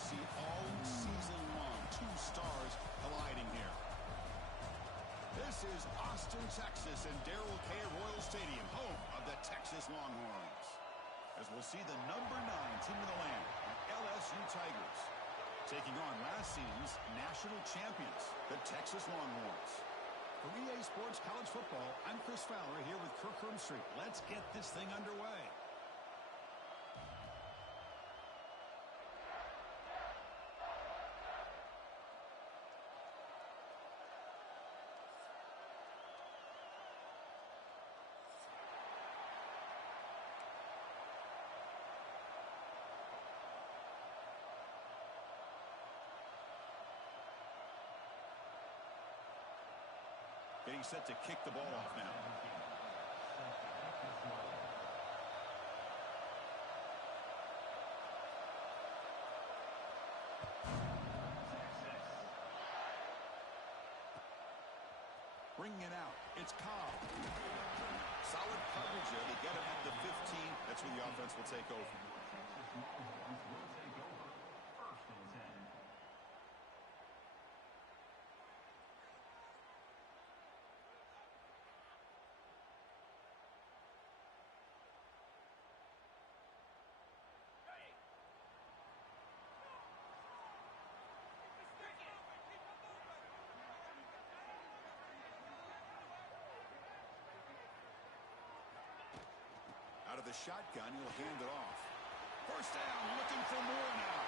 to see all season long. 2 stars colliding here. This is Austin, Texas, and Darrell K. Royal Stadium, home of the Texas Longhorns. As we'll see the number 9 team in the land, the LSU Tigers, taking on last season's national champions, the Texas Longhorns. For EA Sports College Football, I'm Chris Fowler here with Kirk Herbstreit. Let's get this thing underway. Getting set to kick the ball off now. Bringing it out. It's Cobb. Solid coverage there. They get him at the 15. That's where the offense will take over. Out of the shotgun, he'll hand it off. First down, looking for more now.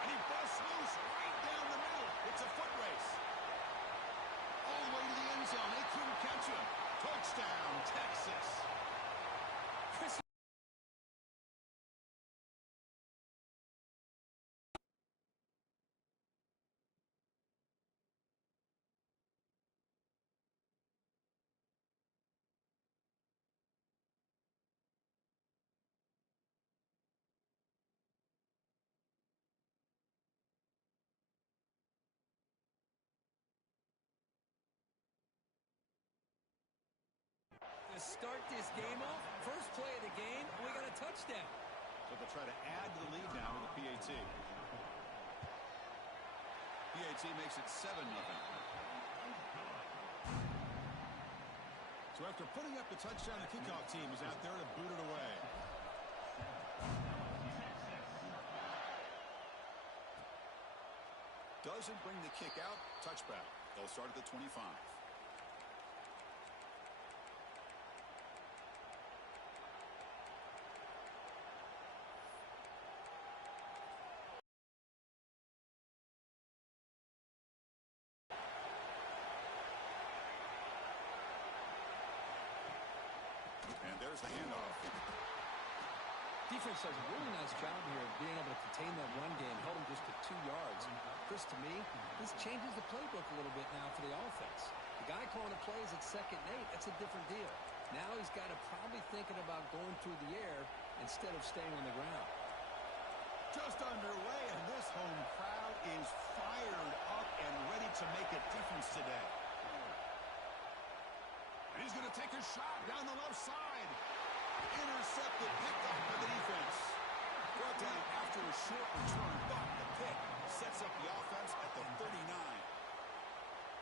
And he busts loose right down the middle. It's a foot race. All the way to the end zone. They couldn't catch him. Touchdown, Texas. To start this game off, first play of the game, we got a touchdown. So they'll try to add to the lead now with the PAT. PAT makes it 7-0. So after putting up the touchdown, the kickoff team is out there to boot it away. Doesn't bring the kick out. Touchback. They'll start at the 25. And there's the handoff. Defense does a really nice job here of being able to contain that run game, held him just to 2 yards. Chris, to me, this changes the playbook a little bit now for the offense. The guy calling the plays at 2nd and 8, that's a different deal. Now he's got to probably thinking about going through the air instead of staying on the ground. Just underway, and this home crowd is fired up and ready to make a difference today. And he's going to take a shot down the left side. Intercepted, picked up by the defense. Brought down after a short return, but the pick sets up the offense at the 39.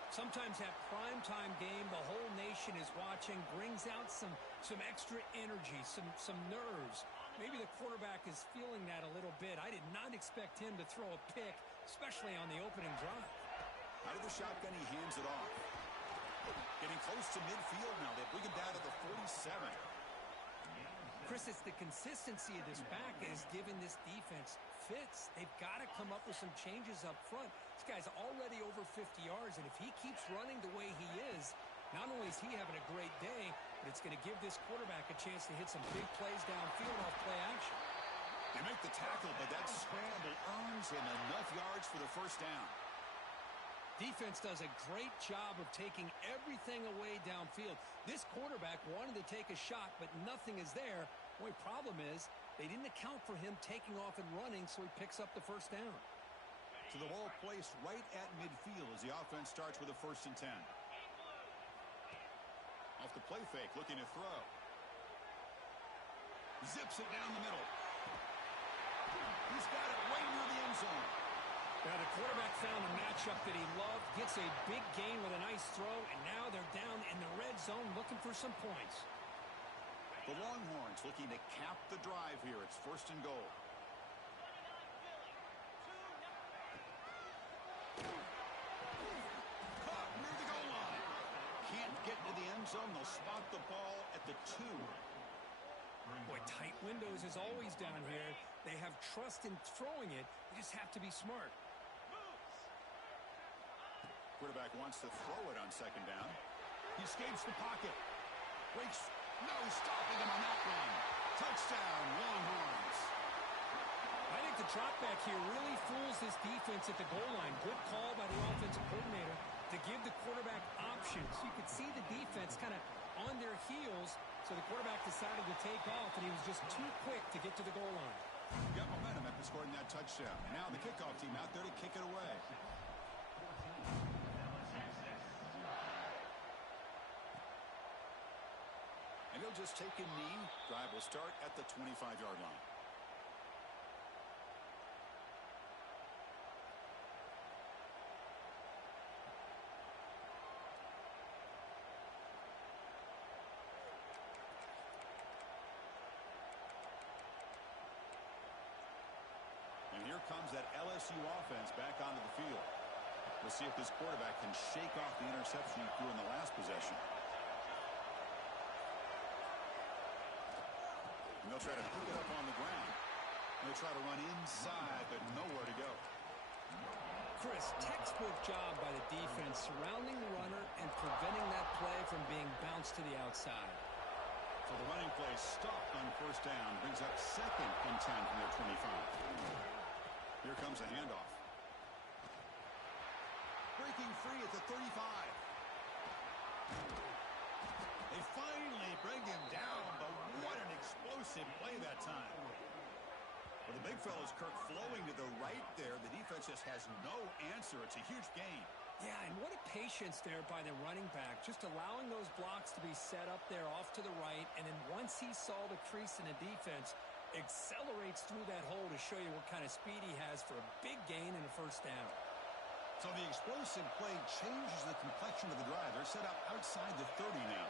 Sometimes that primetime game, the whole nation is watching, brings out some extra energy, some nerves. Maybe the quarterback is feeling that a little bit. I did not expect him to throw a pick, especially on the opening drive. Out of the shotgun, he hands it off. Getting close to midfield now. They bring him down to the 47. Chris, it's the consistency of this back that has given this defense fits. They've got to come up with some changes up front. This guy's already over 50 yards, and if he keeps running the way he is, not only is he having a great day, but it's going to give this quarterback a chance to hit some big plays downfield off play action. They make the tackle, but that scramble earns him enough yards for the first down. Defense does a great job of taking everything away downfield. This quarterback wanted to take a shot, but nothing is there. The only problem is they didn't account for him taking off and running, so he picks up the first down. So the ball placed right at midfield as the offense starts with a 1st and 10. Off the play fake, looking to throw. Zips it down the middle. He's got it right near the end zone. Now the quarterback found a matchup that he loved, gets a big gain with a nice throw, and now they're down in the red zone looking for some points. The Longhorns looking to cap the drive here. It's 1st and goal. Caught near the goal line. Can't get to the end zone. They'll spot the ball at the 2. Boy, tight windows is always down here. They have trust in throwing it. They just have to be smart. Quarterback wants to throw it on 2nd down. He escapes the pocket. Breaks. No stopping him on that one. Touchdown, Longhorns. I think the drop back here really fools this defense at the goal line. Good call by the offensive coordinator to give the quarterback options. You could see the defense kind of on their heels, so the quarterback decided to take off, and he was just too quick to get to the goal line. Got momentum after scoring that touchdown. And now the kickoff team out there to kick it away. And he'll just take a knee. Drive will start at the 25-yard line. And here comes that LSU offense back onto the field. We'll see if this quarterback can shake off the interception he threw in the last possession. And they'll try to pick it up on the ground. And they'll try to run inside, but nowhere to go. Chris, textbook job by the defense surrounding the runner and preventing that play from being bounced to the outside. So the running play stopped on 1st down. Brings up 2nd and 10 from their 25. Here comes a handoff. Breaking free at the 35. They finally bring him down, but what an explosive play that time. Well, the big fella's Kirk flowing to the right there. The defense just has no answer. It's a huge gain. Yeah, and what a patience there by the running back, just allowing those blocks to be set up there off to the right, and then once he saw the crease in the defense, accelerates through that hole to show you what kind of speed he has for a big gain and a 1st down. So the explosive play changes the complexion of the drive. They're set up outside the 30 now.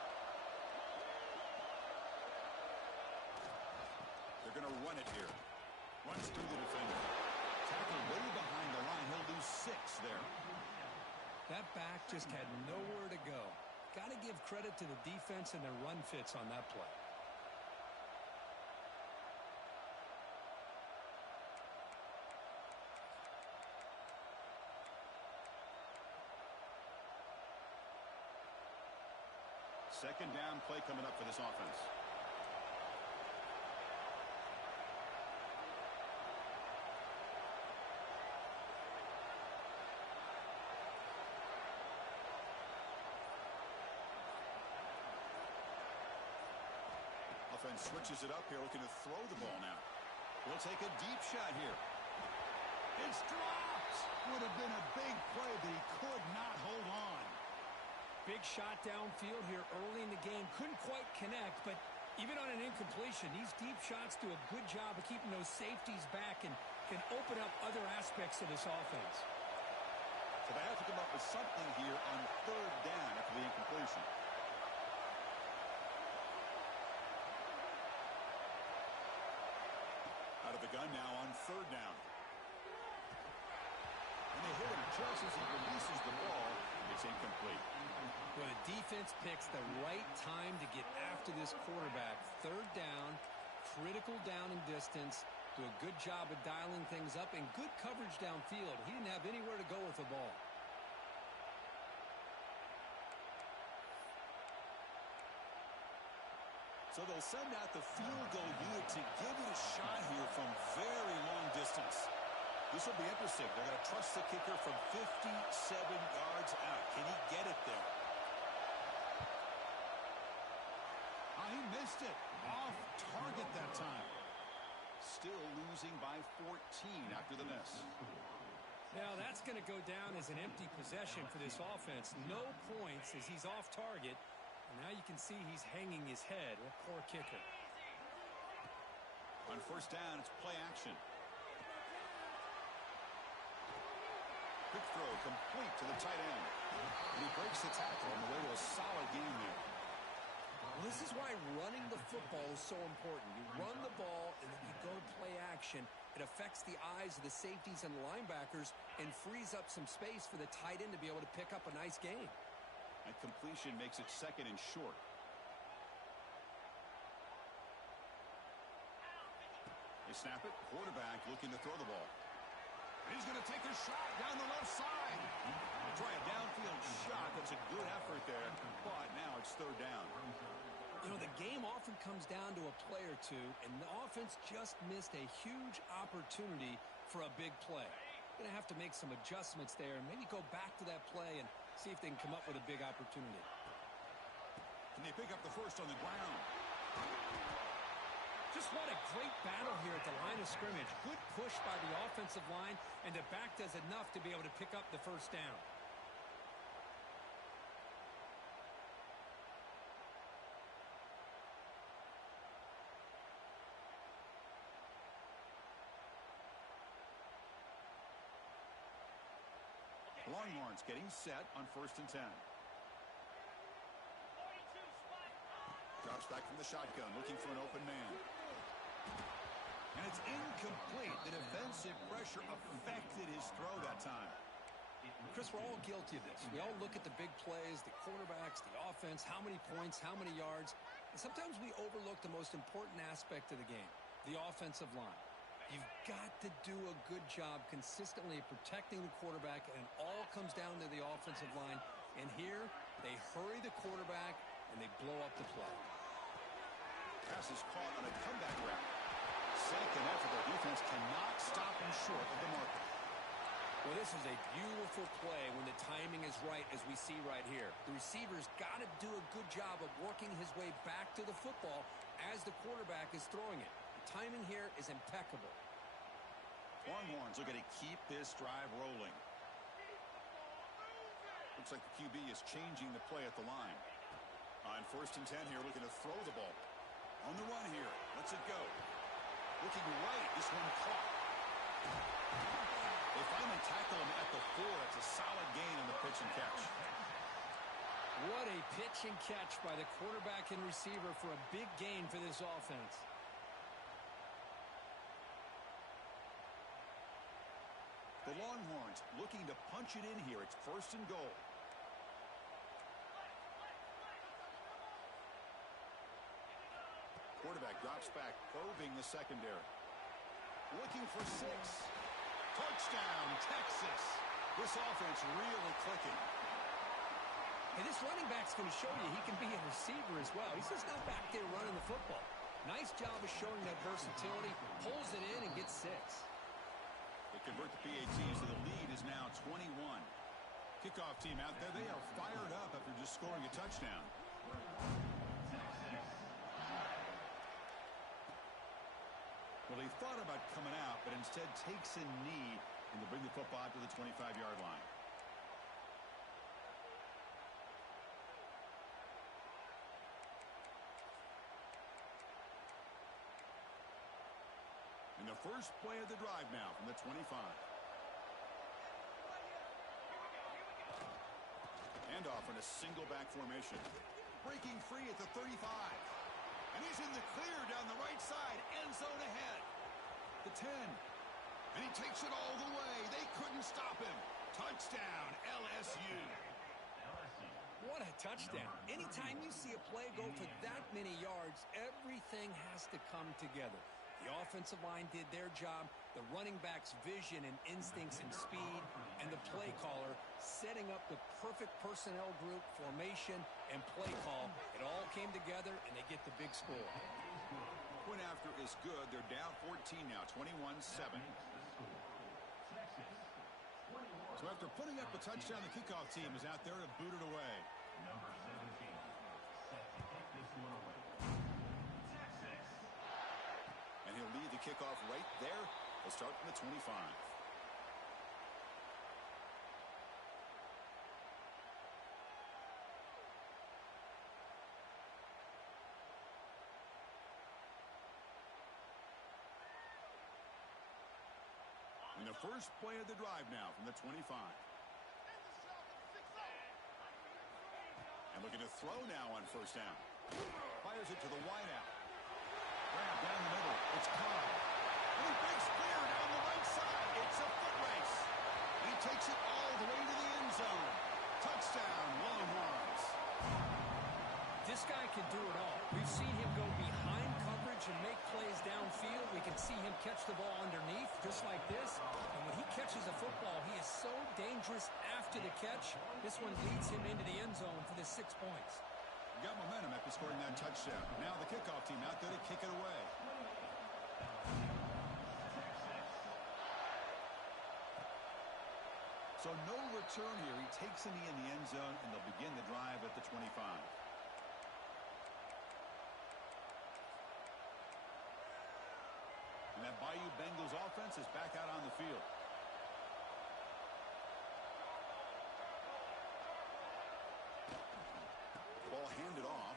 They're going to run it here. Runs through the defender. Tackle way behind the line. He'll lose 6 there. That back just had nowhere to go. Got to give credit to the defense and their run fits on that play. Second down play coming up for this offense. Offense switches it up here, looking to throw the ball now. We'll take a deep shot here. It's dropped. Would have been a big play, but he could not hold on. Big shot downfield here early in the game. Couldn't quite connect, but even on an incompletion, these deep shots do a good job of keeping those safeties back and can open up other aspects of this offense. So they have to come up with something here on 3rd down after the incompletion. Out of the gun now on 3rd down. And they hit him just as he releases the ball. It's incomplete. Well, the defense picks the right time to get after this quarterback. 3rd down, critical down and distance. Do a good job of dialing things up and good coverage downfield. He didn't have anywhere to go with the ball. So they'll send out the field goal unit to give it a shot here from very long distance. This will be interesting. They're going to trust the kicker from 57 yards out. Can he get it there? Oh, he missed it. Off target that time. Still losing by 14 after the miss. Now that's going to go down as an empty possession for this offense. No points as he's off target. And now you can see he's hanging his head. What poor kicker. On 1st down, it's play action. Quick throw complete to the tight end. And he breaks the tackle on the way to a solid gain there. Well, this is why running the football is so important. You run the ball, and then you go play action. It affects the eyes of the safeties and the linebackers and frees up some space for the tight end to be able to pick up a nice gain. That completion makes it second and short. They snap it. Quarterback looking to throw the ball. And he's going to take a shot down the left side. Try a downfield shot. That's a good effort there. But now it's third down. You know, the game often comes down to a play or two, and the offense just missed a huge opportunity for a big play. Going to have to make some adjustments there and maybe go back to that play and see if they can come up with a big opportunity. Can they pick up the first on the ground? Just what a great battle here at the line of scrimmage. Good push by the offensive line, and the back does enough to be able to pick up the first down. Longhorns getting set on 1st and 10. Drops back from the shotgun, looking for an open man. And it's incomplete. The defensive pressure affected his throw that time. Chris, we're all guilty of this. We all look at the big plays, the quarterbacks, the offense, how many points, how many yards. And sometimes we overlook the most important aspect of the game, the offensive line. You've got to do a good job consistently protecting the quarterback, and it all comes down to the offensive line. And here, they hurry the quarterback, and they blow up the play. Pass is caught on a comeback route. Second effort, the defense cannot stop him short of the marker. Well, this is a beautiful play when the timing is right, as we see right here. The receiver's got to do a good job of working his way back to the football as the quarterback is throwing it. The timing here is impeccable. Longhorns looking to keep this drive rolling. Looks like the QB is changing the play at the line. On 1st and 10 here, looking to throw the ball. On the run here. Lets it go. Looking right. This one caught. They finally tackle him at the 4. It's a solid gain on the pitch and catch. What a pitch and catch by the quarterback and receiver for a big gain for this offense. The Longhorns looking to punch it in here. It's 1st and goal. Quarterback drops back, probing the secondary. Looking for 6. Touchdown, Texas. This offense really clicking. Hey, this running back's going to show you he can be a receiver as well. He's just not back there running the football. Nice job of showing that versatility. Pulls it in and gets 6. They convert the PATs, so the lead is now 21. Kickoff team out there, they are fired up after just scoring a touchdown. Well, he thought about coming out, but instead takes a knee and to bring the football out to the 25-yard line. And the first play of the drive now from the 25. Handoff in a single back formation. Breaking free at the 35. And he's in the clear down the right side. End zone ahead. The 10. And he takes it all the way. They couldn't stop him. Touchdown, LSU. What a touchdown. Anytime you see a play go for that many yards, everything has to come together. The offensive line did their job, the running back's vision and instincts and speed, and the play caller setting up the perfect personnel group, formation, and play call. It all came together, and they get the big score. Point after is good. They're down 14 now, 21-7. So after putting up a touchdown, the kickoff team is out there to boot it away. Number 17, set to kick this one away. And he'll lead the kickoff right there. He'll start from the 25. And the first play of the drive now from the 25. And looking to throw now on first down. Fires it to the wideout. Grab down the middle. It's caught. And he breaks clear down the right side. It's a foot race. And he takes it all the way to the end zone. Touchdown, Longhorns. This guy can do it all. We've seen him go behind coverage and make plays downfield. We can see him catch the ball underneath, just like this. And when he catches a football, he is so dangerous after the catch. This one leads him into the end zone for the 6 points. Got momentum after scoring that touchdown. Now the kickoff team out there to kick it away. So no return here. He takes a knee in the end zone, and they'll begin the drive at the 25. And that Bayou Bengals offense is back out on the field. Ball handed off.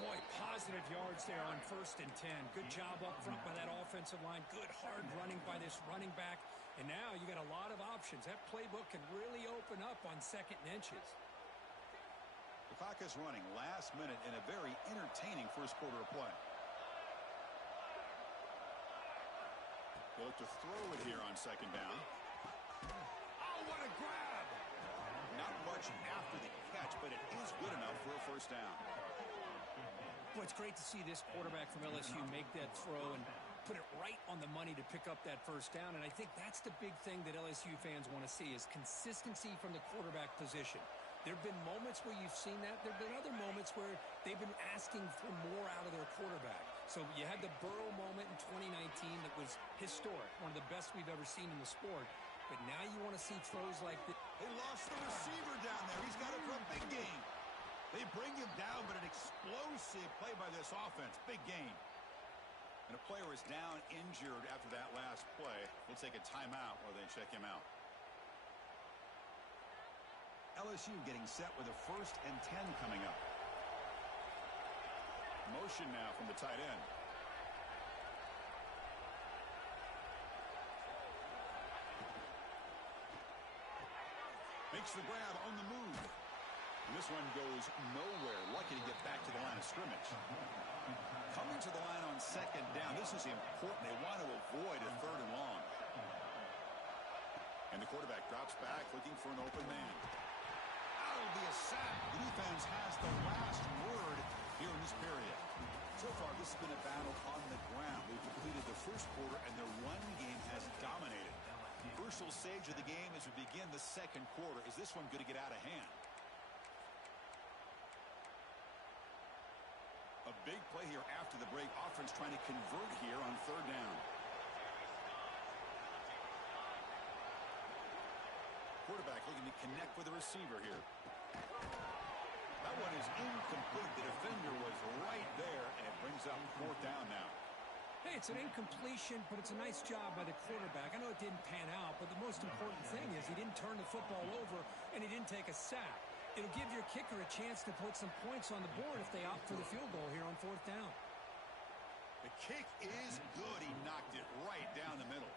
Boy, positive yards there on 1st and 10. Good job up front by that offensive line. Good hard running by this running back. And now you got a lot of options. That playbook can really open up on 2nd and inches. The clock is running last minute in a very entertaining first quarter of play. They look to throw it here on 2nd down. Oh, what a grab! Not much after the catch, but it is good enough for a first down. Well, it's great to see this quarterback from LSU make that throw and put it right on the money to pick up that first down. And I think that's the big thing that LSU fans want to see is consistency from the quarterback position. There have been moments where you've seen that. There have been other moments where they've been asking for more out of their quarterback. So you had the Burrow moment in 2019 that was historic, one of the best we've ever seen in the sport. But now you want to see throws like this. They lost the receiver down there. He's got it for a big gain. They bring him down, but an explosive play by this offense. Big gain. And a player is down injured after that last play. We'll take a timeout while they check him out. LSU getting set with a 1st and 10 coming up. Motion now from the tight end. Makes the grab on the move. And this one goes nowhere. Lucky to get back to the line of scrimmage. Coming to the line on 2nd down. This is important. They want to avoid a 3rd and long. And the quarterback drops back looking for an open man. That'll be a sack. The defense has the last word here in this period. So far, this has been a battle on the ground. We've completed the first quarter, and their run game has dominated. Crucial stage of the game as we begin the 2nd quarter. Is this one going to get out of hand? A big play here after the break. Offense trying to convert here on 3rd down. Quarterback looking to connect with the receiver here. That one is incomplete. The defender was right there, and it brings up 4th down now. Hey, it's an incompletion, but it's a nice job by the quarterback. I know it didn't pan out, but the most important thing is he didn't turn the football over, and he didn't take a sack. It'll give your kicker a chance to put some points on the board if they opt for the field goal here on 4th down. The kick is good. He knocked it right down the middle.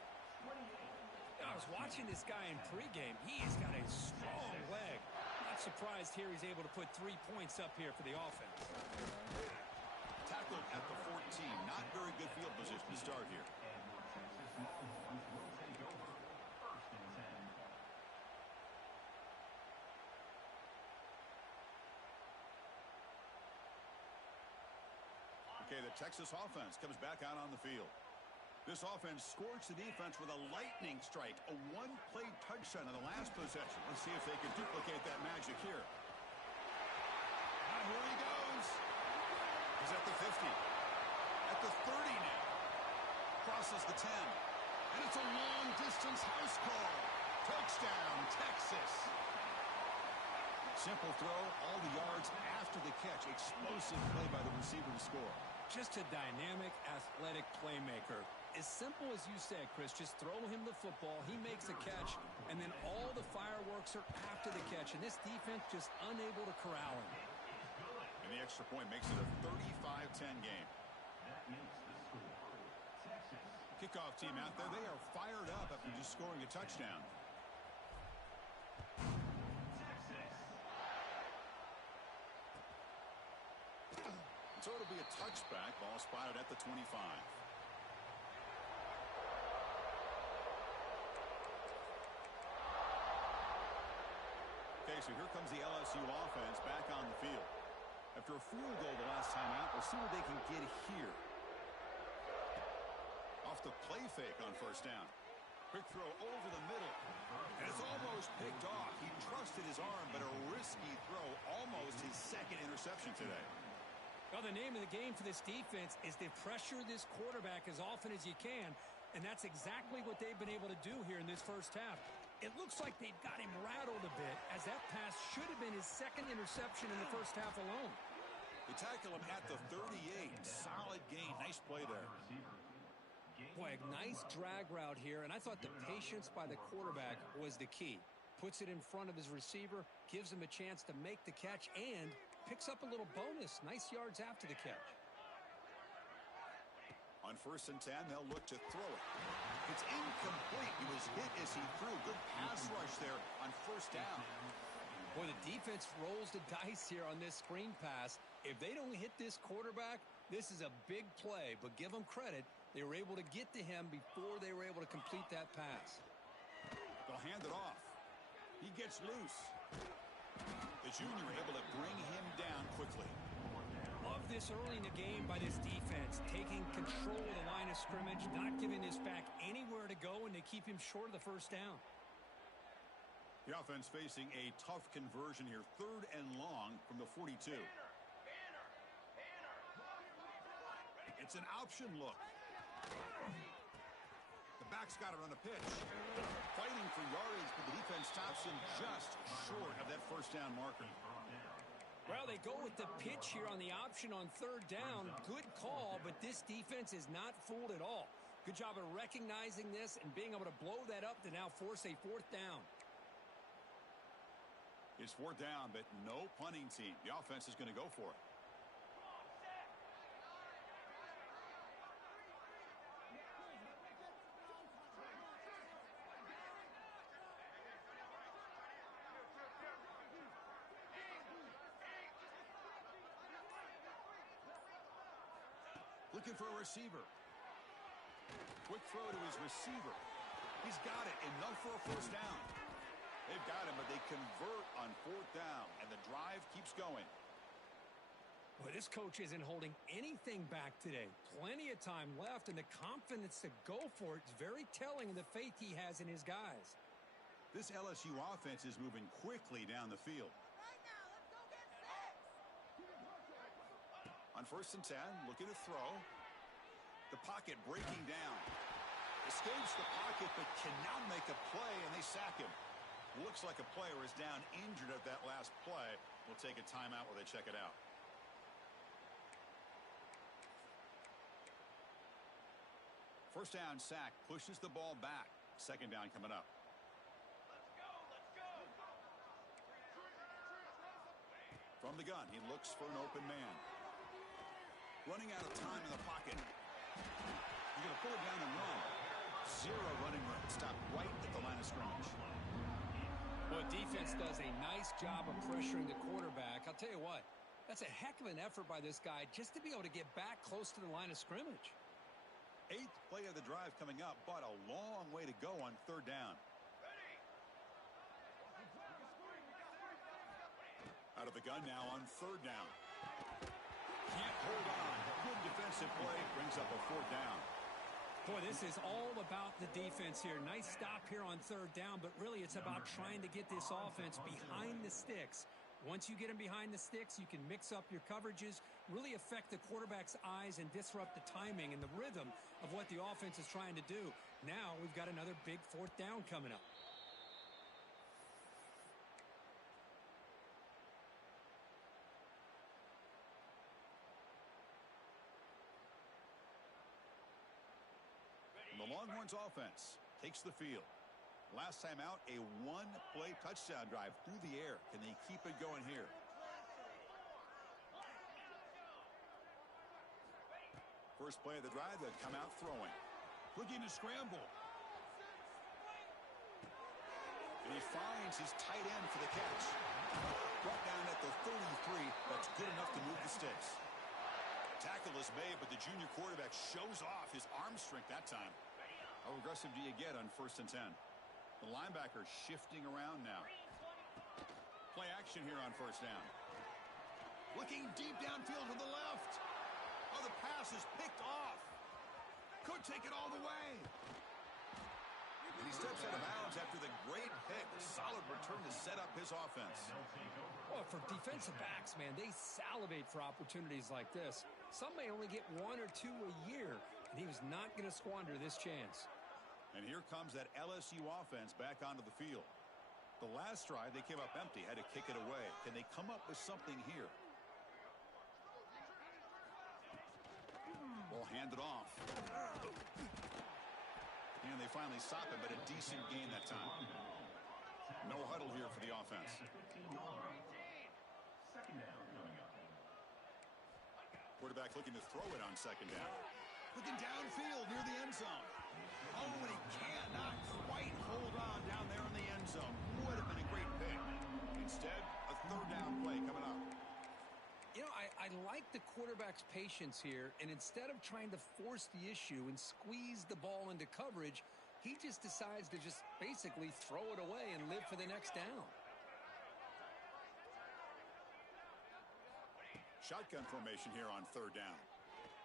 I was watching this guy in pregame. He's got a strong leg. Not surprised here he's able to put 3 points up here for the offense. Tackled at the 14. Not very good field position to start here. Okay, the Texas offense comes back out on the field. This offense scorched the defense with a lightning strike, a one-play touchdown in the last possession. Let's see if they can duplicate that magic here. Here he goes. He's at the 50. At the 30 now. Crosses the 10. And it's a long-distance house call. Touchdown, Texas. Simple throw, all the yards after the catch. Explosive play by the receiver to score. Just a dynamic, athletic playmaker. As simple as you said, Chris, just throw him the football, he makes a catch, and then all the fireworks are after the catch, and this defense just unable to corral him. And the extra point makes it a 35-10 game. kickoff team out there, they are fired up after just scoring a touchdown. So it'll be a touchback. Ball spotted at the 25. Okay, so here comes the LSU offense back on the field. After a field goal the last time out, we'll see what they can get here. Off the play fake on first down. Quick throw over the middle. And it's almost picked off. He trusted his arm, but a risky throw. Almost his second interception today. Well, the name of the game for this defense is to pressure this quarterback as often as you can, and that's exactly what they've been able to do here in this first half. It looks like they've got him rattled a bit, as that pass should have been his second interception in the first half alone. They tackle him at the 38. Solid gain. Nice play there. Boy, a nice drag route here, and I thought the patience by the quarterback was the key. Puts it in front of his receiver, gives him a chance to make the catch, and picks up a little bonus. Nice yards after the catch. On 1st and 10, they'll look to throw it. It's incomplete. He was hit as he threw. Good pass rush there on first down. Boy, the defense rolls the dice here on this screen pass. If they don't hit this quarterback, this is a big play. But give them credit. They were able to get to him before they were able to complete that pass. They'll hand it off. He gets loose. The junior able to bring him down quickly. Love this early in the game by this defense, taking control of the line of scrimmage, not giving this back anywhere to go, and they keep him short of the first down. The offense facing a tough conversion here, 3rd and long from the 42. It's an option look. The back's got to run a pitch. Fighting for yardage, but the defense stops him just short of that first down marker. Well, they go with the pitch here on the option on 3rd down. Good call, but this defense is not fooled at all. Good job of recognizing this and being able to blow that up to now force a 4th down. It's 4th down, but no punting team. The offense is going to go for it. Looking for a receiver. Quick throw to his receiver. He's got it. Enough for a first down. They've got him, but they convert on 4th down, and the drive keeps going. Well, this coach isn't holding anything back today. Plenty of time left, and the confidence to go for it is very telling of the faith he has in his guys. This LSU offense is moving quickly down the field. On 1st and 10, looking to throw. The pocket breaking down. Escapes the pocket, but cannot make a play, and they sack him. Looks like a player is down injured at that last play. We'll take a timeout while they check it out. First down sack pushes the ball back. 2nd down coming up. From the gun, he looks for an open man. Running out of time in the pocket. He's going to pull it down and run. 0 running room. Stop right at the line of scrimmage. Well, defense does a nice job of pressuring the quarterback. I'll tell you what, that's a heck of an effort by this guy just to be able to get back close to the line of scrimmage. 8th play of the drive coming up, but a long way to go on 3rd down. Out of the gun now on 3rd down. Can't hold on. Good defensive play. Brings up a 4th down. Boy, this is all about the defense here. Nice stop here on 3rd down, but really it's about trying to get this offense behind the sticks. Once you get them behind the sticks, you can mix up your coverages, really affect the quarterback's eyes and disrupt the timing and the rhythm of what the offense is trying to do. Now we've got another big 4th down coming up. The Longhorns offense takes the field. Last time out, a 1-play touchdown drive through the air. Can they keep it going here? First play of the drive, they'll come out throwing. Looking to scramble. And he finds his tight end for the catch. Brought down at the 33. That's good enough to move the sticks. Tackle is made, but the junior quarterback shows off his arm strength that time. How aggressive do you get on 1st and 10? The linebacker shifting around now. Play action here on 1st down. Looking deep downfield to the left. Oh, the pass is picked off. Could take it all the way. And he steps out of bounds after the great pick. Solid return to set up his offense. Well, for defensive backs, man, they salivate for opportunities like this. Some may only get 1 or 2 a year, and he was not going to squander this chance. And here comes that LSU offense back onto the field. The last drive, they came up empty, had to kick it away. Can they come up with something here? Ball handed off. And they finally stop it, but a decent gain that time. No huddle here for the offense. Quarterback looking to throw it on 2nd down. Looking downfield near the end zone. Oh, and he cannot quite hold on down there in the end zone. Would have been a great pick. Instead, a 3rd down play coming up. You know, I like the quarterback's patience here, and instead of trying to force the issue and squeeze the ball into coverage, he just decides to just basically throw it away and live for the next down. Shotgun formation here on 3rd down.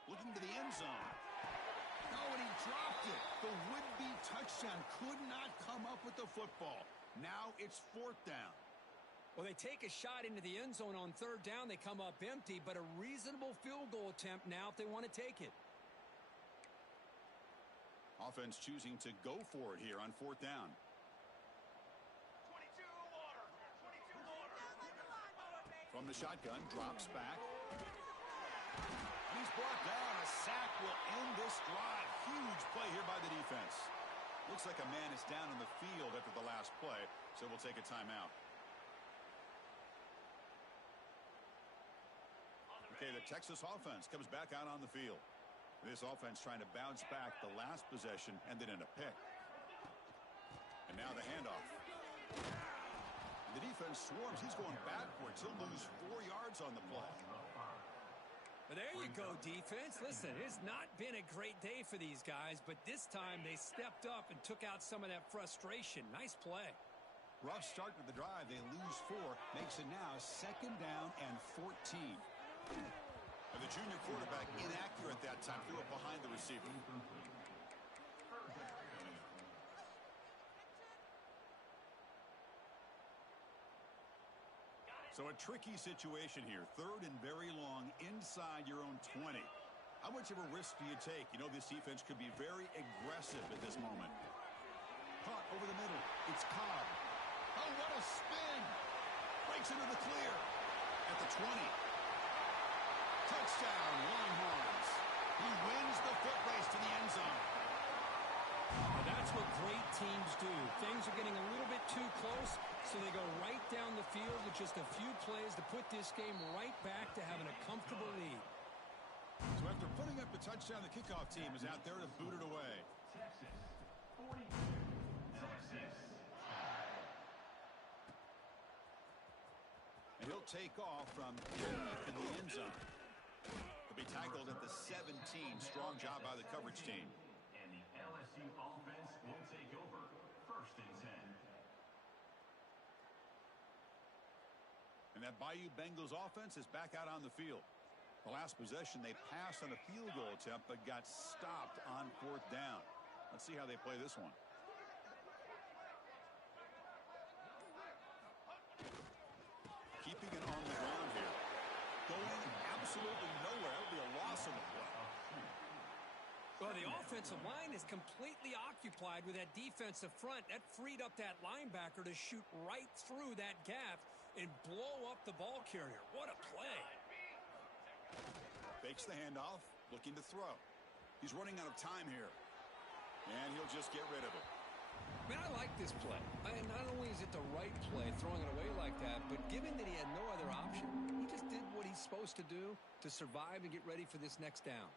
Looking to the end zone. Oh, and he dropped it. The would-be touchdown could not come up with the football. Now it's 4th down. Well, they take a shot into the end zone on 3rd down. They come up empty, but a reasonable field goal attempt now if they want to take it. Offense choosing to go for it here on 4th down. 22 water. 22 water. From the shotgun, drops back. He's brought down. A sack will end this drive. Huge play here by the defense. Looks like a man is down on the field after the last play, so we'll take a timeout. Okay, the Texas offense comes back out on the field. This offense trying to bounce back the last possession and then in a pick. And now the handoff. The defense swarms. He's going backwards. He'll lose 4 yards on the play. But there you go, defense. Listen, it's not been a great day for these guys, but this time they stepped up and took out some of that frustration. Nice play. Rough start to the drive. They lose 4. Makes it now 2nd down and 14. And the junior quarterback inaccurate that time. Threw it behind the receiver. So a tricky situation here. 3rd and very long inside your own 20. How much of a risk do you take? You know this defense could be very aggressive at this moment. Caught over the middle. It's Cobb. Oh, what a spin. Breaks into the clear. At the 20. Touchdown, Longhorns. He wins the foot race to the end zone. Well, that's what great teams do. Things are getting a little bit too close, so they go right down the field with just a few plays to put this game right back to having a comfortable lead. So after putting up the touchdown, the kickoff team is out there to boot it away. And he'll take off from deep in the end zone. He'll be tackled at the 17. Strong job by the coverage team. And the LSU offense will take over 1st and 10. And that Bayou Bengals offense is back out on the field. The last possession, they passed on a field goal attempt, but got stopped on 4th down. Let's see how they play this one. Keeping it on the ground here. Going absolutely nowhere. That would be a loss of the play. Well, the offensive line is completely occupied with that defensive front. That freed up that linebacker to shoot right through that gap and blow up the ball carrier. What a play. Fakes the handoff, looking to throw. He's running out of time here. And he'll just get rid of it. Man, I like this play. Not only is it the right play, throwing it away like that, but given that he had no other option, he just did what he's supposed to do to survive and get ready for this next down.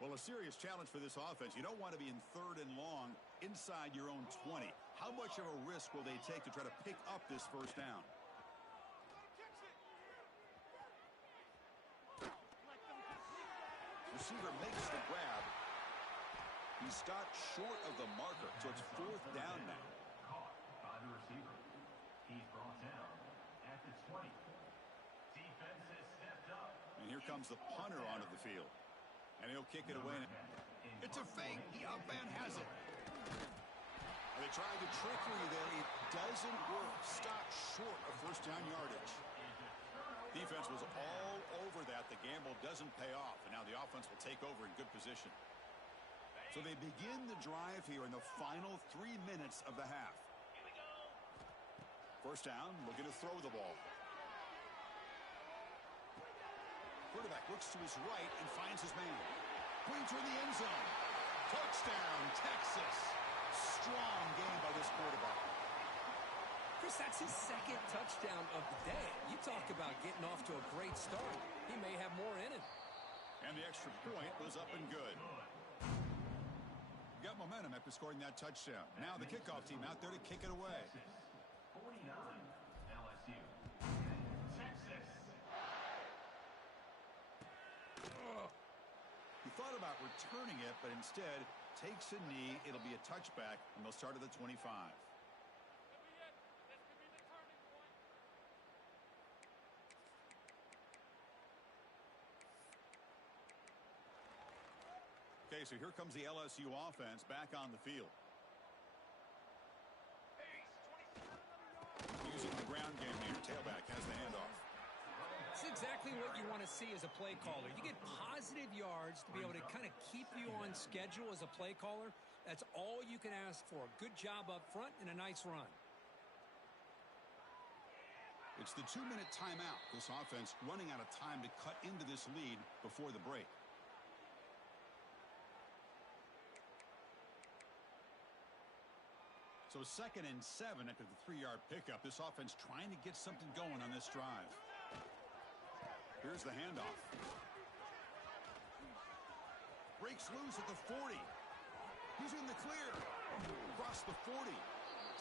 Well, a serious challenge for this offense. You don't want to be in 3rd and long inside your own 20. How much of a risk will they take to try to pick up this first down? Receiver makes the grab. He stopped short of the marker, so it's 4th down now. Caught by the receiver. He's brought down at the 20. Defense has stepped up. And here comes the punter onto the field. And he'll kick it away. It's a fake. The up man has it. They tried the trickery there. It doesn't work. Stop short of first down yardage. Defense was all over that. The gamble doesn't pay off. And now the offense will take over in good position. So they begin the drive here in the final 3 minutes of the half. First down, looking to throw the ball. Quarterback looks to his right and finds his man. Pointer in the end zone. Touchdown, Texas. Strong game by this quarterback. Chris, that's his 2nd touchdown of the day. You talk about getting off to a great start. He may have more in him. And the extra point was up and good. Got momentum after scoring that touchdown. Now the kickoff team out there to kick it away. 49, LSU. Texas. He thought about returning it, but instead takes a knee. It'll be a touchback, and they'll start at the 25. Okay, so here comes the LSU offense back on the field. Using the ground game here. Tailback has the handoff. It's exactly what you want to see as a play caller. You get positive yards to be able to kind of keep you on schedule as a play caller. That's all you can ask for. Good job up front and a nice run. It's the 2-minute timeout. This offense running out of time to cut into this lead before the break. So 2nd and 7 after the 3-yard pickup. This offense trying to get something going on this drive. Here's the handoff. Breaks loose at the 40. He's in the clear. Across the 40.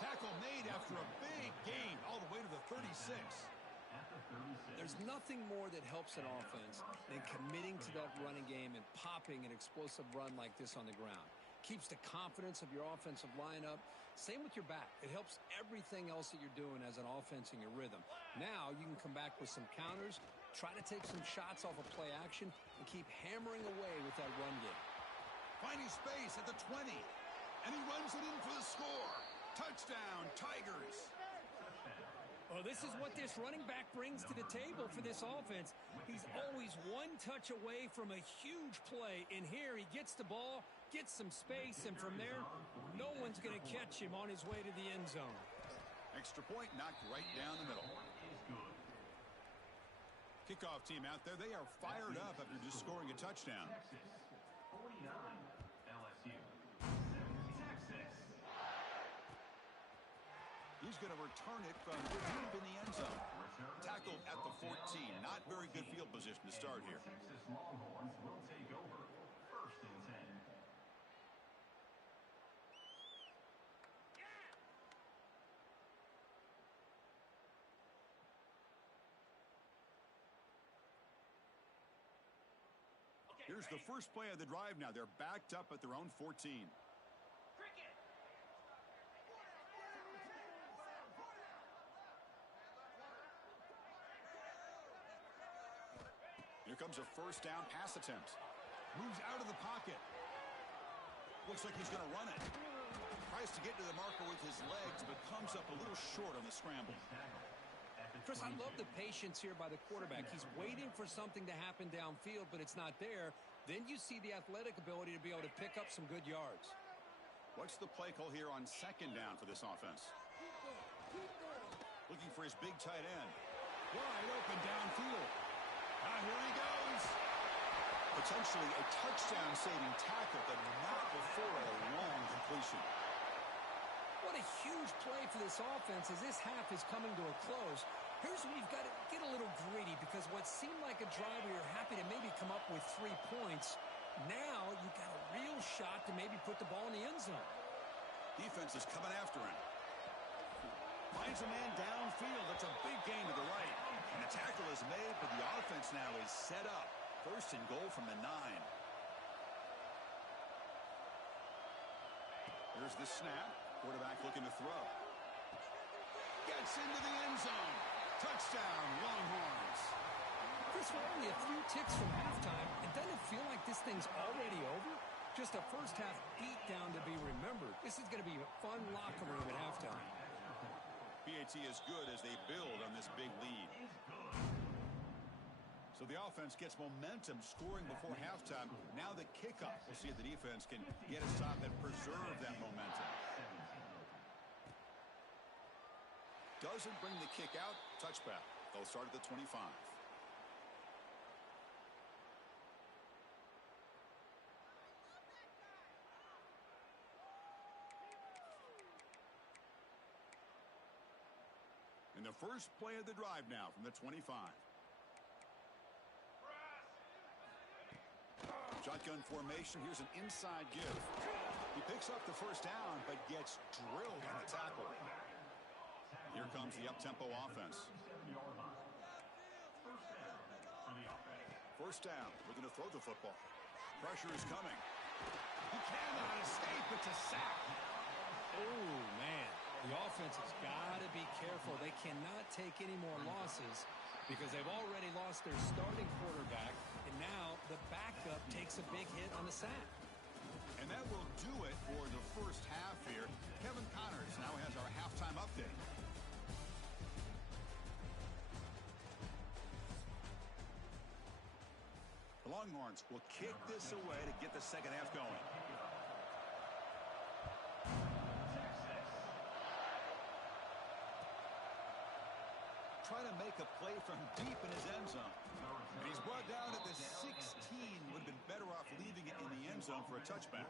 Tackle made after a big gain all the way to the 36. There's nothing more that helps an offense than committing to that running game and popping an explosive run like this on the ground. Keeps the confidence of your offensive lineup. Same with your back. It helps everything else that you're doing as an offense in your rhythm. Now you can come back with some counters, try to take some shots off of play action, and keep hammering away with that run game. Finding space at the 20. And he runs it in for the score. Touchdown, Tigers. Well, this is what this running back brings to the table for this offense. He's always one touch away from a huge play. And here he gets the ball, gets some space, and from there, no one's going to catch him on his way to the end zone. Extra point knocked right down the middle. Kickoff team out there, they are fired up after just scoring a touchdown. 49, LSU. Texas. He's going to return it from deep in the end zone. Tackled at the 14. Not very good field position to start here. Texas Longhorns will take over. 1st and 10. Here's the first play of the drive now. They're backed up at their own 14. Here comes a first down pass attempt. Moves out of the pocket. Looks like he's going to run it. Tries to get to the marker with his legs, but comes up a little short on the scramble. Chris, I love the patience here by the quarterback. He's waiting for something to happen downfield, but it's not there. Then you see the athletic ability to be able to pick up some good yards. What's the play call here on 2nd down for this offense? Looking for his big tight end. Wide open downfield. Here he goes. Potentially a touchdown-saving tackle, but not before a long completion. What a huge play for this offense as this half is coming to a close. Here's when you've got to get a little greedy, because what seemed like a drive where you're happy to maybe come up with 3 points Now you got a real shot to maybe put the ball in the end zone. Defense is coming after him. Finds a man downfield. That's a big gain to the right. And the tackle is made, but the offense now is set up. First and goal from the 9. Here's the snap. Quarterback looking to throw. Gets into the end zone. Touchdown, Longhorns. Chris, we're only a few ticks from halftime. And doesn't it feel like this thing's already over? Just a first-half beatdown to be remembered. This is going to be a fun locker room at halftime. PAT is good as they build on this big lead. So the offense gets momentum scoring before halftime. Now the kickoff. We'll see if the defense can get a stop and preserve that momentum. Doesn't bring the kick out. Touchback. They'll start at the 25. In the first play of the drive now from the 25. Shotgun formation. Here's an inside give. He picks up the first down, but gets drilled on the tackle. Here comes the up-tempo offense. First down. Looking to throw the football. Pressure is coming. He cannot escape. It's a sack. Oh, man. The offense has got to be careful. They cannot take any more losses because they've already lost their starting quarterback, and now the backup takes a big hit on the sack. And that will do it for the first half here. Kevin Connors now has our halftime update. The Longhorns will kick this away to get the second half going. Trying to make a play from deep in his end zone. And he's brought down at the 16. Would have been better off leaving it in the end zone for a touchback.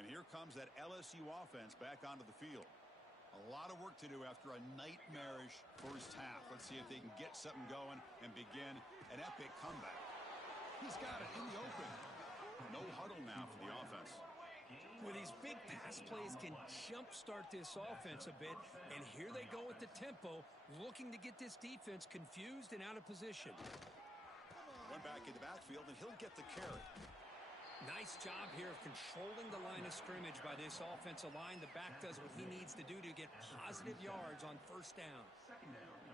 And here comes that LSU offense back onto the field. A lot of work to do after a nightmarish first half. Let's see if they can get something going and begin an epic comeback. He's got it in the open. No huddle now for the offense. Well, these big pass plays can jumpstart this offense a bit, and here they go with the tempo, looking to get this defense confused and out of position. One back in the backfield, and he'll get the carry. Nice job here of controlling the line of scrimmage by this offensive line. The back does what he needs to do to get positive yards on first down.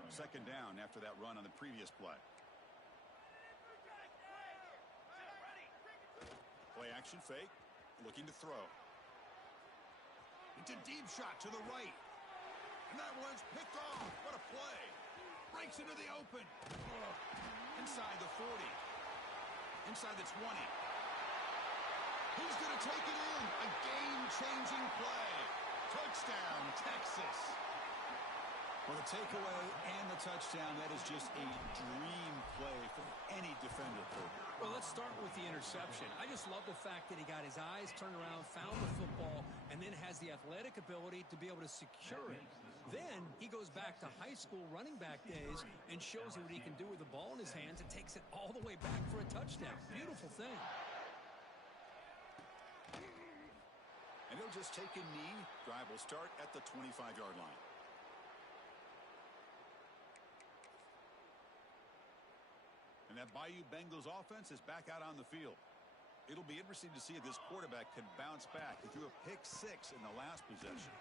Second down after that run on the previous play. Play action fake. Looking to throw. It's a deep shot to the right. And that one's picked off. What a play. Breaks into the open. Inside the 40. Inside the 20. He's going to take it in. A game-changing play. Touchdown, Texas. Well, the takeaway and the touchdown, that is just a dream play for any defender. Well, let's start with the interception. I just love the fact that he got his eyes turned around, found the football, and then has the athletic ability to be able to secure it. Then he goes back to high school running back days and shows you what he can do with the ball in his hands and takes it all the way back for a touchdown. Beautiful thing. And he'll just take a knee. Drive will start at the 25-yard line. And that Bayou Bengals offense is back out on the field. It'll be interesting to see if this quarterback can bounce back. He threw a pick-6 in the last possession.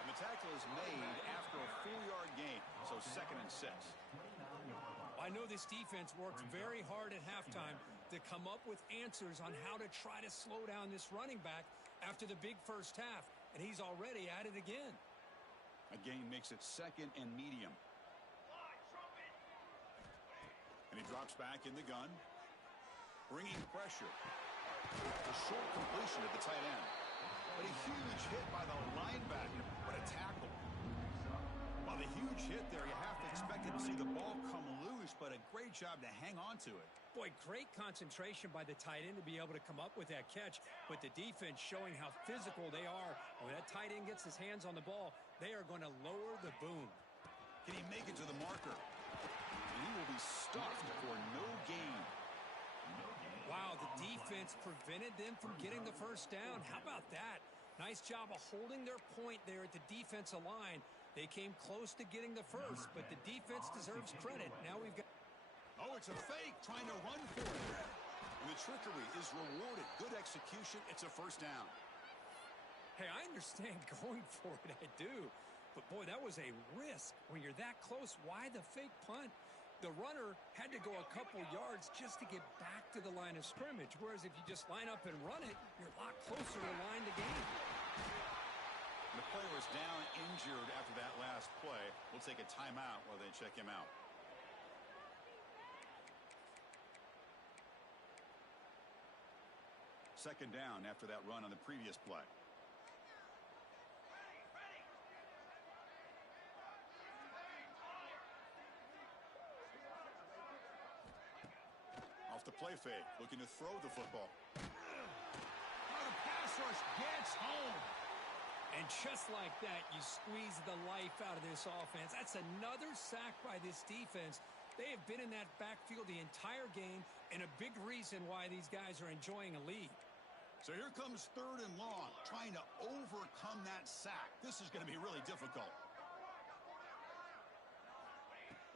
And the tackle is made after a 4-yard gain, so 2nd and 6. I know this defense worked very hard at halftime to come up with answers on how to try to slow down this running back after the big first half, and he's already at it again. A gain makes it 2nd and medium. And he drops back in the gun, bringing pressure. A short completion at the tight end. But a huge hit by the linebacker. What a tackle. While the huge hit there, you have to expect to see the ball come loose, but a great job to hang on to it. Boy, great concentration by the tight end to be able to come up with that catch, but the defense showing how physical they are. When that tight end gets his hands on the ball, they are going to lower the boom. Can he make it to the marker? And he will be stuffed for no gain. Wow, the defense prevented them from getting the first down. How about that? Nice job of holding their point there at the defensive line. They came close to getting the first, but the defense deserves credit. Now we've got... Oh, it's a fake, trying to run for it. And the trickery is rewarded. Good execution. It's a first down. Hey, I understand going for it. I do. But, boy, that was a risk. When you're that close, why the fake punt? The runner had to go a couple yards just to get back to the line of scrimmage, whereas if you just line up and run it, you're a lot closer to the line to gain. The player is down injured after that last play. We'll take a timeout while they check him out. Second down after that run on the previous play. Off the play fake, looking to throw the football. Oh, the pass rush gets home. And just like that, you squeeze the life out of this offense. That's another sack by this defense. They have been in that backfield the entire game, and a big reason why these guys are enjoying a lead. So here comes third and long, trying to overcome that sack. This is going to be really difficult.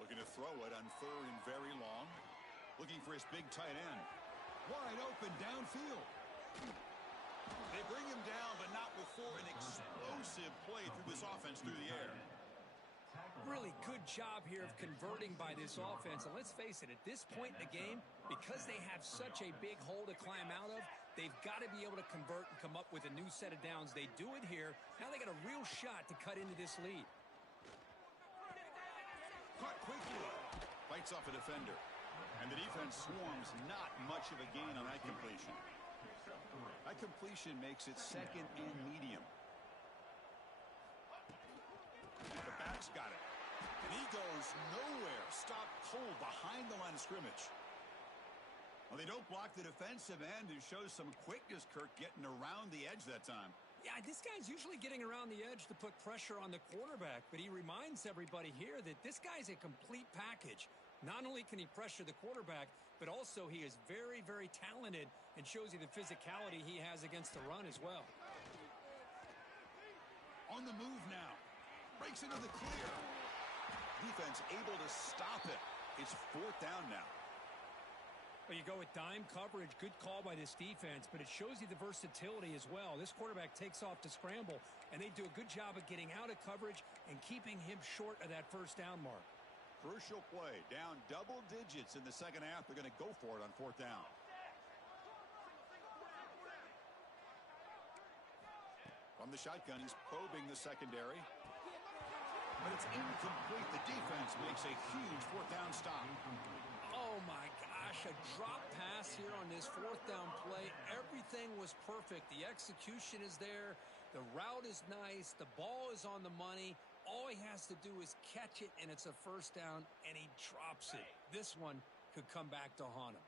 Looking to throw it on third and very long. Looking for his big tight end. Wide open downfield. They bring him down, but not before an explosive play through this offense through the air. Really good job here of converting by this offense. And let's face it, at this point in the game, because they have such a big hole to climb out of, they've got to be able to convert and come up with a new set of downs. They do it here. Now they got a real shot to cut into this lead. Caught quickly. Bites off a defender. And the defense swarms, not much of a gain on that completion. That completion makes it second and medium. The back's got it. And he goes nowhere. Stopped cold behind the line of scrimmage. Well, they don't block the defensive end. It shows some quickness, Kirk, getting around the edge that time. Yeah, this guy's usually getting around the edge to put pressure on the quarterback, but he reminds everybody here that this guy's a complete package. Not only can he pressure the quarterback, but also he is very, very talented and shows you the physicality he has against the run as well. On the move now. Breaks into the clear. Defense able to stop it. It's fourth down now. Well, you go with dime coverage. Good call by this defense, but it shows you the versatility as well. This quarterback takes off to scramble, and they do a good job of getting out of coverage and keeping him short of that first down mark. Crucial play. Down double digits in the second half. They're going to go for it on fourth down. From the shotgun, he's probing the secondary. But it's incomplete. The defense makes a huge fourth down stop. Oh, my gosh. A drop pass here on this fourth down play. Everything was perfect. The execution is there. The route is nice. The ball is on the money. All he has to do is catch it, and it's a first down, and he drops it. This one could come back to haunt him.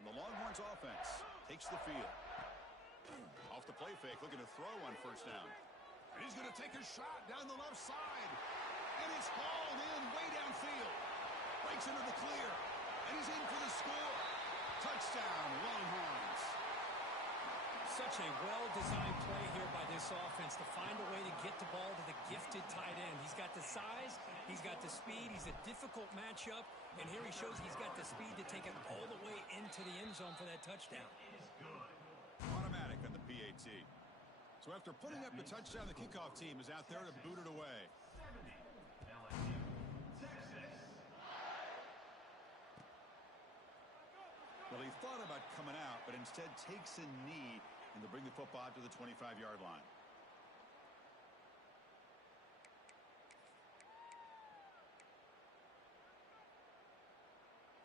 And the Longhorns offense takes the field. Off the play fake, looking to throw on first down. And he's going to take a shot down the left side. And it's hauled in way downfield. Breaks into the clear. And he's in for the score. Touchdown, Longhorns. Such a well-designed play here by this offense to find a way to get the ball to the gifted tight end. He's got the size, he's got the speed, he's a difficult matchup, and here he shows he's got the speed to take it all the way into the end zone for that touchdown. Automatic on the PAT. So after putting up the touchdown, the kickoff team is out there to boot it away. Well, he thought about coming out, but instead takes a knee, and they'll bring the football to the 25-yard line.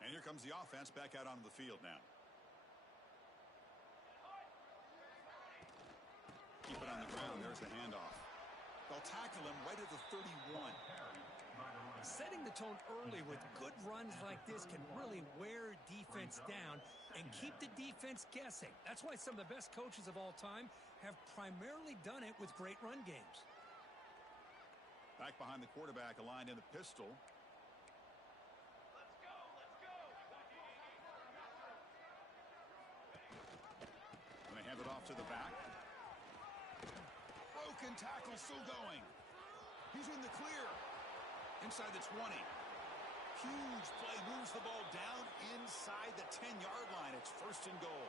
And here comes the offense back out onto the field now. Keep it on the ground. There's the handoff. They'll tackle him right at the 31. Setting the tone early with good runs like this can really wear defense down and keep the defense guessing. That's why some of the best coaches of all time have primarily done it with great run games. Back behind the quarterback, aligned in the pistol. Let's go, let's go. And they hand it off to the back. Broken tackle, still going. He's in the clear. Inside the 20. Huge play, moves the ball down inside the 10-yard line. It's first and goal.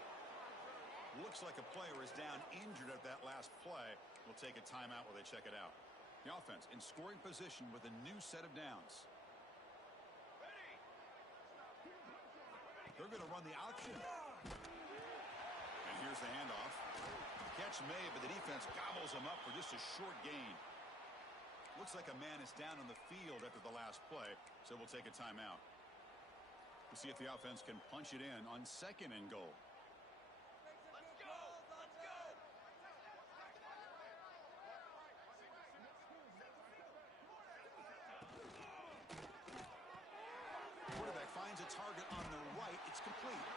Looks like a player is down injured at that last play. We'll take a timeout while they check it out. The offense in scoring position with a new set of downs. They're going to run the option. And here's the handoff. The catch made, but the defense gobbles him up for just a short gain. Looks like a man is down on the field after the last play, so we'll take a timeout. We'll see if the offense can punch it in on second and goal. Let's go, let's go. Quarterback finds a target on the right. It's complete.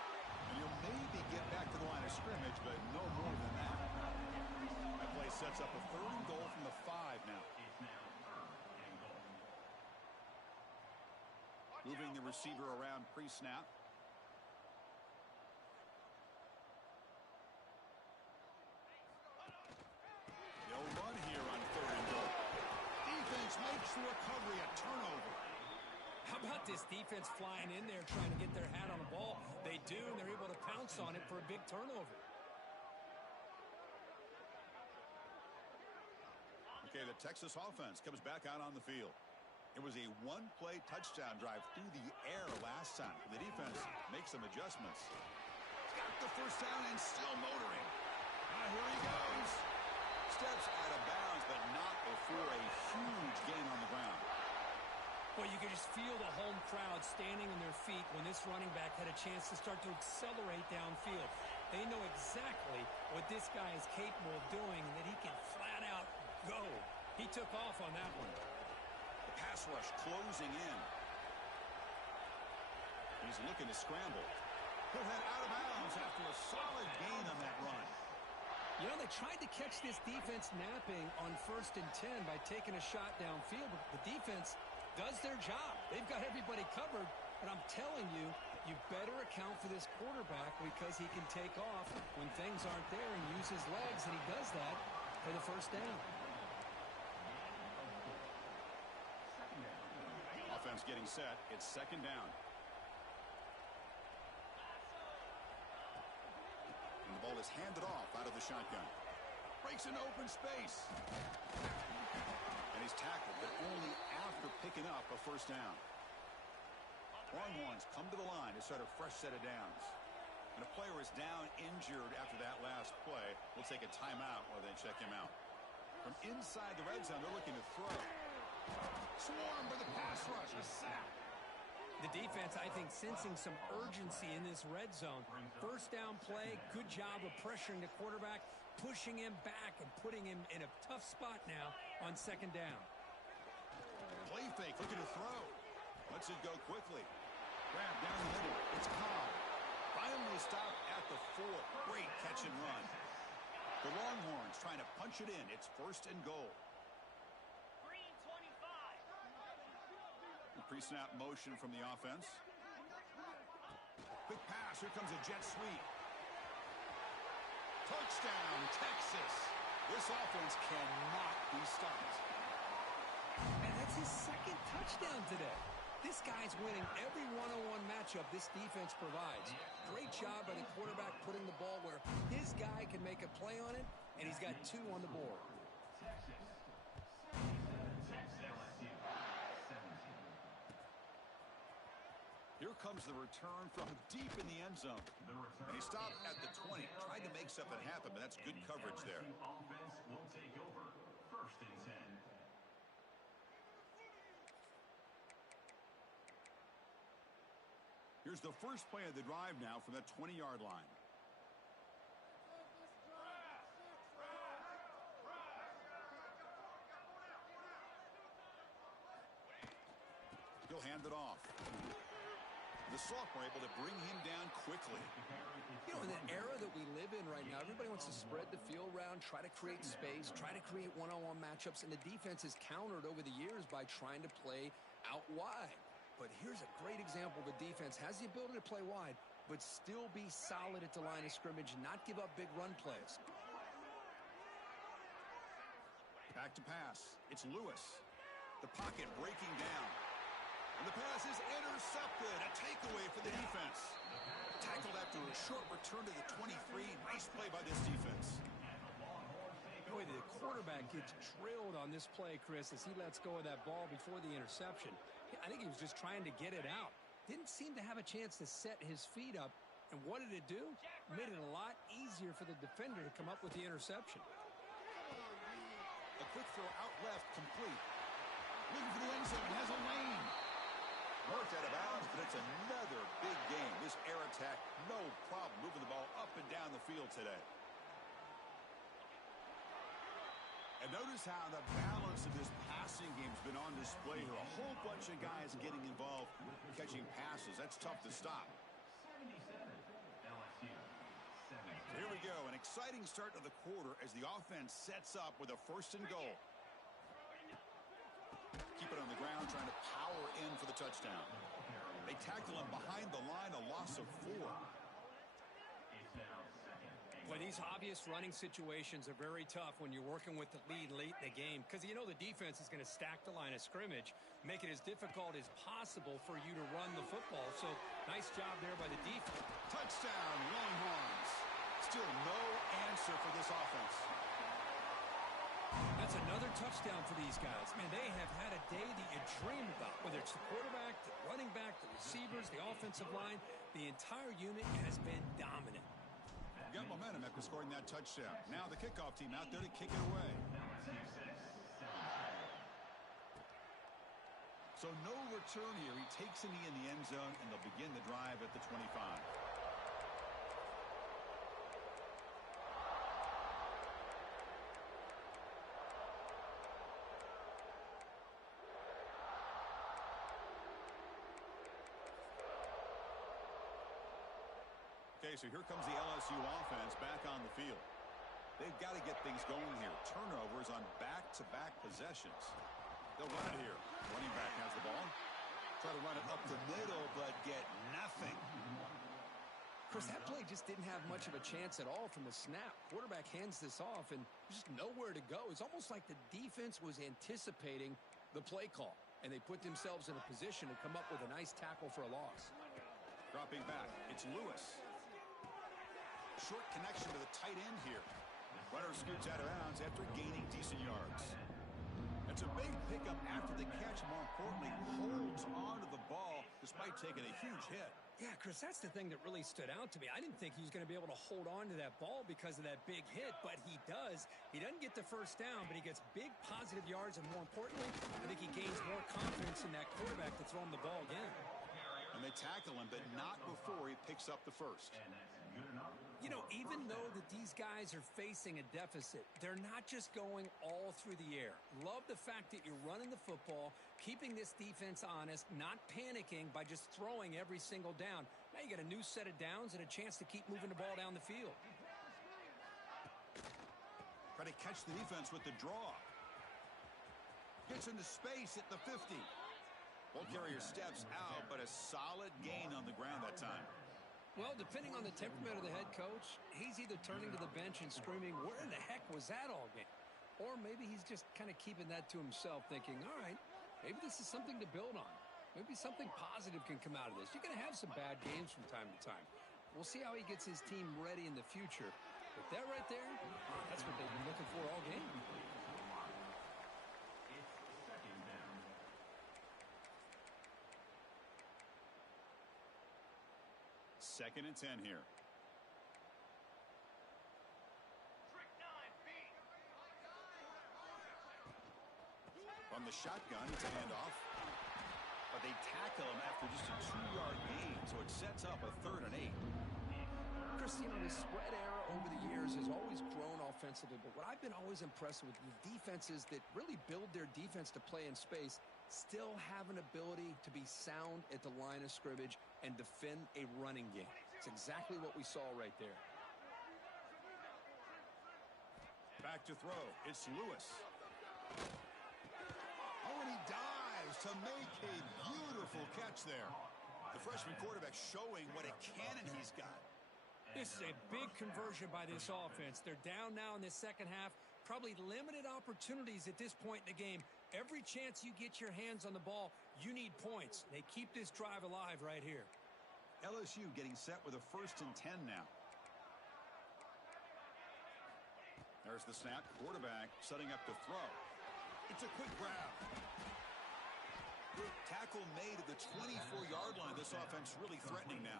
And you'll maybe get back to the line of scrimmage, but no more than that. That play sets up a third and goal from the 5 now. It's now third and goal. Moving the receiver around pre-snap. They'll run here on third and goal. Defense makes the recovery a turnover. How about this defense flying in there trying to get their hat on the ball? They do, and they're able to pounce on it for a big turnover. Okay, the Texas offense comes back out on the field. It was a one-play touchdown drive through the air last time. The defense makes some adjustments. Got the first down and still motoring. Here he goes. Steps out of bounds, but not before a huge gain on the ground. Well, you can just feel the home crowd standing on their feet when this running back had a chance to start to accelerate downfield. They know exactly what this guy is capable of doing and that he can flat out go. He took off on that one. The pass rush closing in. He's looking to scramble. He'll head out of bounds after a solid gain on that run. You know, they tried to catch this defense napping on 1st and 10 by taking a shot downfield, but the defense does their job. They've got everybody covered, but I'm telling you, you better account for this quarterback because he can take off when things aren't there and use his legs, and he does that for the first down. Offense getting set. It's second down. And the ball is handed off out of the shotgun. Breaks an open space. And he's tackled, but only after picking up a first down. Longhorns come to the line to start a fresh set of downs. And a player is down injured after that last play. We'll take a timeout while they check him out. From inside the red zone, they're looking to throw. Swarm for the pass rush. A sack. The defense, I think, sensing some urgency in this red zone. First down play, good job of pressuring the quarterback, pushing him back and putting him in a tough spot now on second down. Play fake, looking to throw. Lets it go quickly. Grab down the middle. It's Cobb. Finally stopped at the 4. Great catch and run. The Longhorns trying to punch it in. It's first and goal. Green 25. The pre-snap motion from the offense. Quick pass. Here comes a jet sweep. Touchdown, Texas. This offense cannot be stopped. And that's his second touchdown today. This guy's winning every one-on-one matchup this defense provides. Great job by the quarterback putting the ball where his guy can make a play on it, and he's got 2 on the board. LSU 17. Here comes the return from deep in the end zone. And he stopped at the 20. Tried to make something happen, but that's good coverage there. Offense will take over. First and 10. Here's the first play of the drive now from the 20-yard line. He'll hand it off. The sophomore able to bring him down quickly. You know, in the era that we live in right now, everybody wants to spread the field around, try to create space, try to create one-on-one matchups, and the defense is countered over the years by trying to play out wide. But here's a great example. The defense has the ability to play wide, but still be solid at the line of scrimmage and not give up big run plays. Back to pass. It's Lewis. The pocket breaking down. And the pass is intercepted. A takeaway for the defense. Tackled after a short return to the 23. Nice play by this defense. Boy, the quarterback gets drilled on this play, Chris, as he lets go of that ball before the interception. I think he was just trying to get it out. Didn't seem to have a chance to set his feet up. And what did it do? Made it a lot easier for the defender to come up with the interception. A quick throw out left, complete. Looking for the end zone, has a lane. Worked out of bounds, but it's another big game. This air attack, no problem moving the ball up and down the field today. And notice how the balance of this passing game has been on display here. A whole bunch of guys getting involved, catching passes. That's tough to stop. 77, LSU. 70. Here we go, an exciting start to the quarter as the offense sets up with a 1st and goal. Keep it on the ground, trying to power in for the touchdown. They tackle him behind the line, a loss of 4. Well, these obvious running situations are very tough when you're working with the lead late in the game because you know the defense is going to stack the line of scrimmage, make it as difficult as possible for you to run the football. So nice job there by the defense. Touchdown, Longhorns. Still no answer for this offense. That's another touchdown for these guys. Man, they have had a day that you dream about, whether it's the quarterback, the running back, the receivers, the offensive line. The entire unit has been dominant. Got momentum after scoring that touchdown. Now the kickoff team out there to kick it away. So no return here. He takes a knee in the end zone, and they'll begin the drive at the 25. Okay, so here comes the LSU offense back on the field. They've got to get things going here. Turnovers on back-to-back possessions. They'll run it here. Running back has the ball. Try to run it up the middle, but get nothing. Chris, that play just didn't have much of a chance at all from the snap. Quarterback hands this off, and there's just nowhere to go. It's almost like the defense was anticipating the play call, and they put themselves in a position to come up with a nice tackle for a loss. Dropping back, it's Lewis. Short connection to the tight end here. Runner scoots out of bounds after gaining decent yards. It's a big pickup after the catch. More importantly, holds on to the ball despite taking a huge hit. Yeah, Chris, that's the thing that really stood out to me. I didn't think he was going to be able to hold on to that ball because of that big hit, but he does. He doesn't get the first down, but he gets big positive yards, and more importantly, I think he gains more confidence in that quarterback to throw him the ball again. And they tackle him, but not before he picks up the first. You know, even though that these guys are facing a deficit, they're not just going all through the air. Love the fact that you're running the football, keeping this defense honest, not panicking by just throwing every single down. Now you got a new set of downs and a chance to keep moving the ball down the field. Try to catch the defense with the draw. Gets into space at the 50. Ball carrier steps out, but a solid gain on the ground that time. Well, depending on the temperament of the head coach, he's either turning to the bench and screaming, where in the heck was that all game? Or maybe he's just kind of keeping that to himself, thinking, all right, maybe this is something to build on. Maybe something positive can come out of this. You're going to have some bad games from time to time. We'll see how he gets his team ready in the future. But that right there, that's what they've been looking for all game. Second and 10 here. From the shotgun, it's a handoff. But they tackle him after just a 2-yard gain, so it sets up a 3rd and 8. Chris, you know, the spread era over the years has always grown offensively, but what I've been always impressed with the defenses that really build their defense to play in space, still have an ability to be sound at the line of scrimmage and defend a running game. It's exactly what we saw right there. Back to throw. It's Lewis. Oh, and he dives to make a beautiful catch there. The freshman quarterback showing what a cannon he's got. This is a big conversion by this offense. They're down now in the second half. Probably limited opportunities at this point in the game. Every chance you get your hands on the ball, you need points. They keep this drive alive right here. LSU getting set with a 1st and 10 now. There's the snap. Quarterback setting up to throw. It's a quick grab. Good tackle made at the 24-yard line. This offense really threatening now.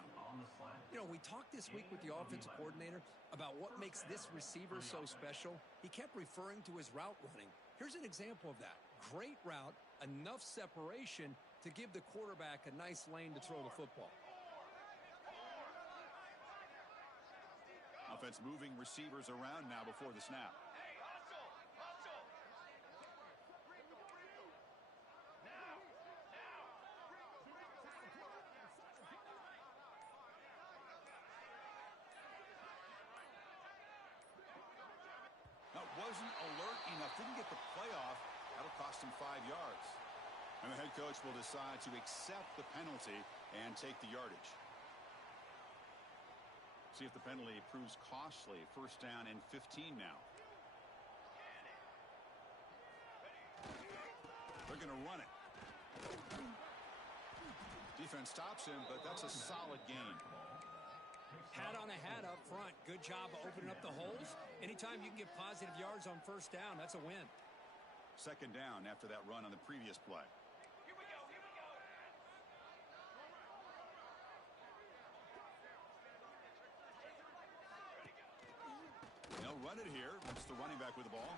You know, we talked this week with the offensive coordinator about what makes this receiver so special. He kept referring to his route running. Here's an example of that. Great route, enough separation to give the quarterback a nice lane to throw the football. Offense moving receivers around now before the snap. That wasn't alert enough. Didn't get the play off. That'll cost him 5 yards. And the head coach will decide to accept the penalty and take the yardage. See if the penalty proves costly. 1st down and 15 now. They're going to run it. Defense stops him, but that's a solid gain. Hat on a hat up front. Good job of opening up the holes. Anytime you can get positive yards on 1st down, that's a win. 2nd down after that run on the previous play. Here we go. They'll run it here. It's the running back with the ball.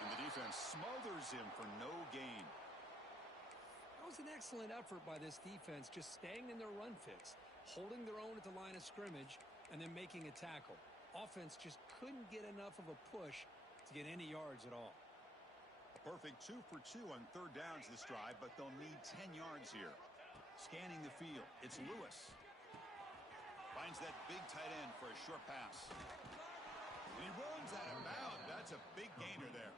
And the defense smothers him for no gain. That was an excellent effort by this defense, just staying in their run fits, holding their own at the line of scrimmage, and then making a tackle. Offense just couldn't get enough of a push to get any yards at all. A perfect 2 for 2 on 3rd downs this drive, but they'll need 10 yards here. Scanning the field, it's Lewis. Finds that big tight end for a short pass. And he runs out of bounds. That's a big gainer there.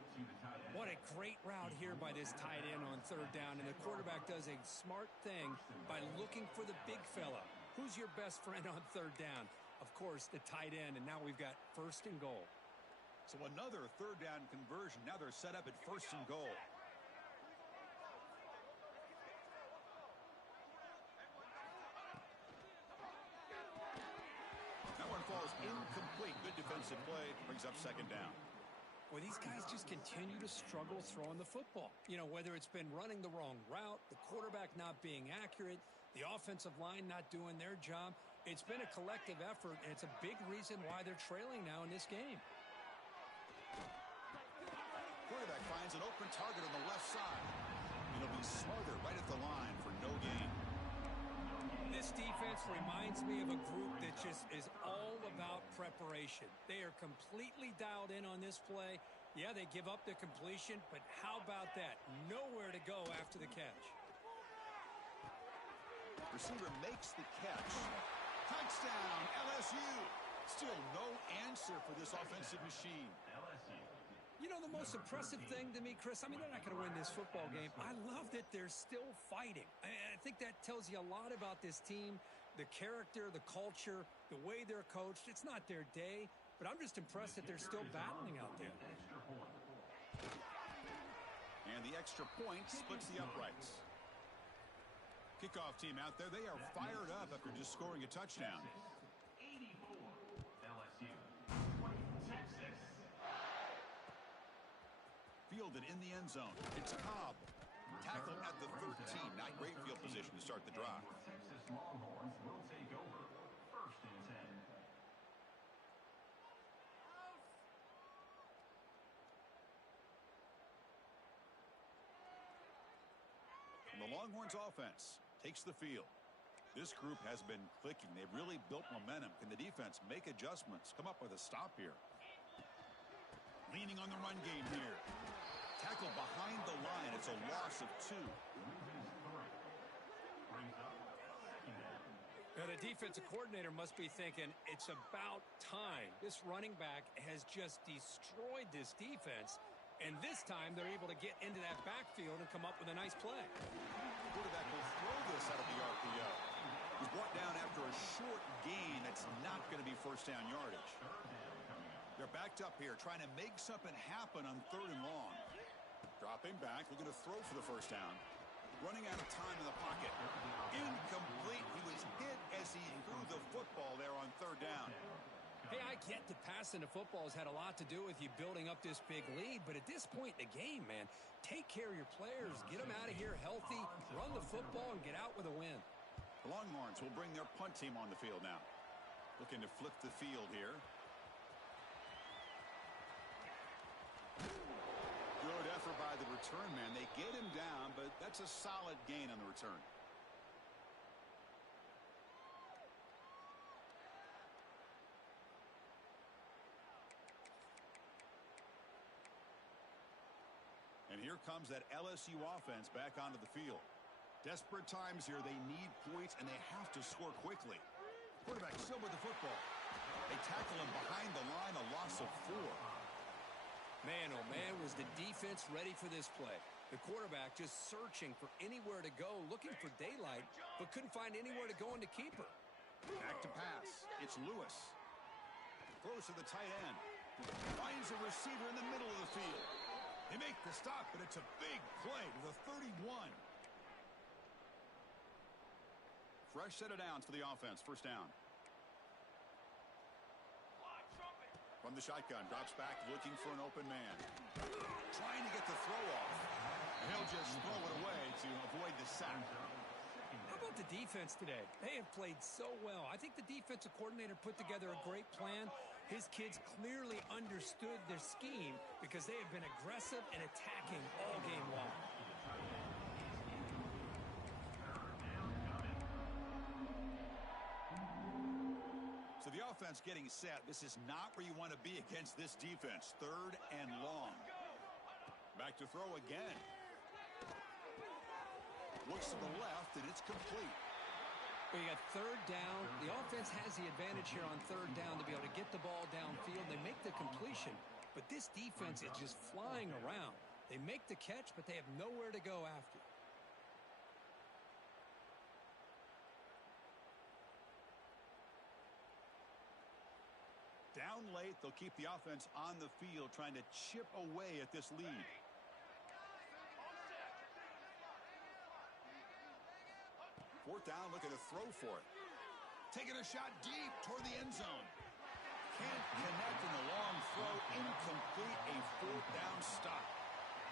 What a great route here by this tight end on 3rd down, and the quarterback does a smart thing by looking for the big fella. Who's your best friend on 3rd down? Of course, the tight end, and now we've got 1st and goal. So another 3rd down conversion. Now they're set up at 1st and goal. That one falls incomplete. Good defensive play. Brings up 2nd down. Well, these guys just continue to struggle throwing the football. You know, whether it's been running the wrong route, the quarterback not being accurate, the offensive line not doing their job. It's been a collective effort, and it's a big reason why they're trailing now in this game. Quarterback finds an open target on the left side. It'll be smothered right at the line for no gain. This defense reminds me of a group that just is all about preparation. They are completely dialed in on this play. Yeah, they give up the completion, but how about that? Nowhere to go after the catch. Receiver makes the catch. Touchdown, LSU. Still no answer for this offensive machine. You know, the most impressive thing to me, Chris, I mean, they're not going to win this football game. I love that they're still fighting. I think that tells you a lot about this team, the character, the culture, the way they're coached. It's not their day, but I'm just impressed that they're still battling out there. And the extra point splits the uprights. Kickoff team out there. They are fired up after just scoring a touchdown. 84, LSU, 26. Fielded in the end zone. It's Cobb. Tackled at the 13. Not great field position to start the drive. Texas Longhorns will take over 1st and 10. And the Longhorns offense takes the field. This group has been clicking. They've really built momentum. Can the defense make adjustments? Come up with a stop here. Leaning on the run game here. Tackle behind the line. It's a loss of 2. Now, the defensive coordinator must be thinking, it's about time. This running back has just destroyed this defense, and this time they're able to get into that backfield and come up with a nice play. The quarterback will throw this out of the RPO. He's brought down after a short gain that's not going to be first down yardage. They're backed up here, trying to make something happen on 3rd and long. Dropping back, looking to throw for the first down. Running out of time in the pocket. Incomplete. He was hit as he threw the football there on 3rd down. Hey, I get that passing the football has had a lot to do with you building up this big lead, but at this point in the game, man, take care of your players, get them out of here healthy, run the football, and get out with a win. The Longhorns will bring their punt team on the field now. Looking to flip the field here. Good effort by the return man. They get him down, but that's a solid gain on the return. And here comes that LSU offense back onto the field. Desperate times here. They need points, and they have to score quickly. Quarterback still with the football. They tackle him behind the line, a loss of 4. Man, oh man, was the defense ready for this play. The quarterback just searching for anywhere to go, looking for daylight, but couldn't find anywhere to go in the keeper. Back to pass. It's Lewis. Throws to the tight end. Finds a receiver in the middle of the field. They make the stop, but it's a big play to the 31. Fresh set of downs for the offense. First down. From the shotgun, drops back, looking for an open man. Trying to get the throw off. He'll just throw it away to avoid the sack. How about the defense today? They have played so well. I think the defensive coordinator put together a great plan. His kids clearly understood their scheme because they have been aggressive and attacking all game long. So the offense getting set. This is not where you want to be against this defense. 3rd and long. Back to throw again. Looks to the left, and it's complete. Well, you got 3rd down. The offense has the advantage here on 3rd down to be able to get the ball downfield. They make the completion, but this defense is just flying around. They make the catch, but they have nowhere to go after. Down late, they'll keep the offense on the field, trying to chip away at this lead. Fourth down, looking to throw for it. Taking a shot deep toward the end zone. Can't connect in the long throw. Incomplete, a 4th down stop.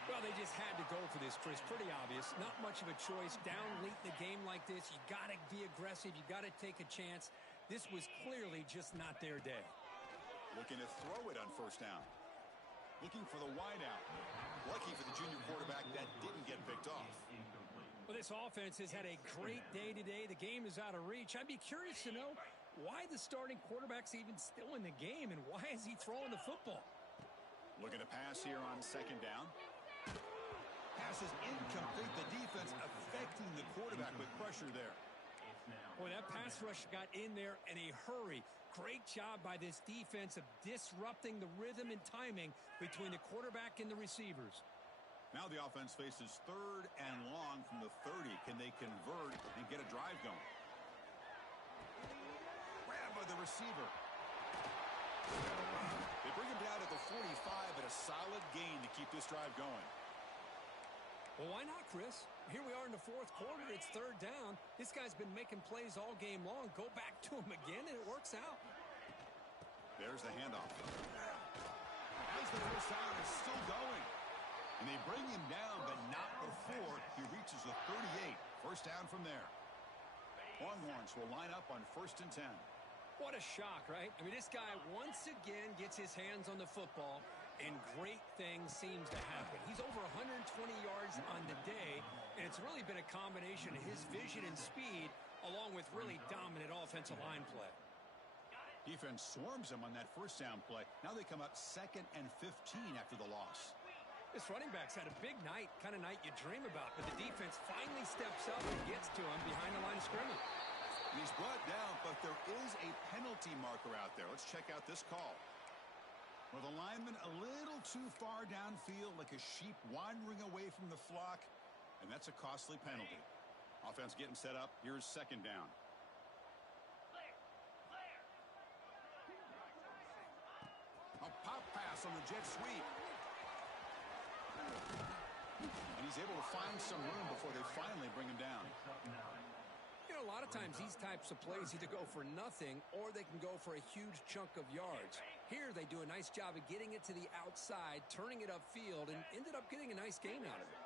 Well, they just had to go for this, Chris. Pretty obvious. Not much of a choice. Down late in the game like this, you got to be aggressive. You got to take a chance. This was clearly just not their day. Looking to throw it on first down. Looking for the wideout. Lucky for the junior quarterback, that didn't get picked off. Well, this offense has had a great day today. The game is out of reach. I'd be curious to know why the starting quarterback's even still in the game, and why is he throwing the football? Looking to pass here on 2nd down. Pass is incomplete. The defense affecting the quarterback with pressure there. Boy, that pass rush got in there in a hurry. Great job by this defense of disrupting the rhythm and timing between the quarterback and the receivers. Now the offense faces 3rd and long from the 30. Can they convert and get a drive going? Grabbed by the receiver. They bring him down at the 45, but a solid gain to keep this drive going. Well, why not, Chris? Here we are in the 4th quarter. It's 3rd down. This guy's been making plays all game long. Go back to him again, and it works out. There's the handoff. As the first down is still going. And they bring him down, but not before he reaches the 38. First down from there. Longhorns will line up on 1st and 10. What a shock, right? I mean, this guy once again gets his hands on the football, and great things seems to happen. He's over 120 yards on the day, and it's really been a combination of his vision and speed along with really dominant offensive line play. Defense swarms him on that first down play. Now they come up 2nd and 15 after the loss. This running back's had a big night, kind of night you dream about, but the defense finally steps up and gets to him behind the line of scrimmage. And he's brought down, but there is a penalty marker out there. Let's check out this call. Well, the lineman a little too far downfield, like a sheep wandering away from the flock, and that's a costly penalty. Offense getting set up. Here's second down. A pop pass on the jet sweep. And he's able to find some room before they finally bring him down. You know, a lot of times these types of plays either go for nothing or they can go for a huge chunk of yards. Here they do a nice job of getting it to the outside, turning it upfield, and ended up getting a nice gain out of it.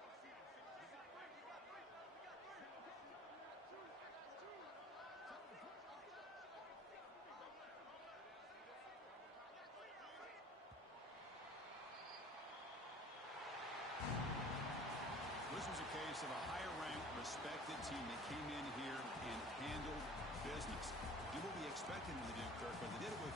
This was a case of a higher-ranked, respected team that came in here and handled business. Do what we expected them to do, Kirk, but they did it with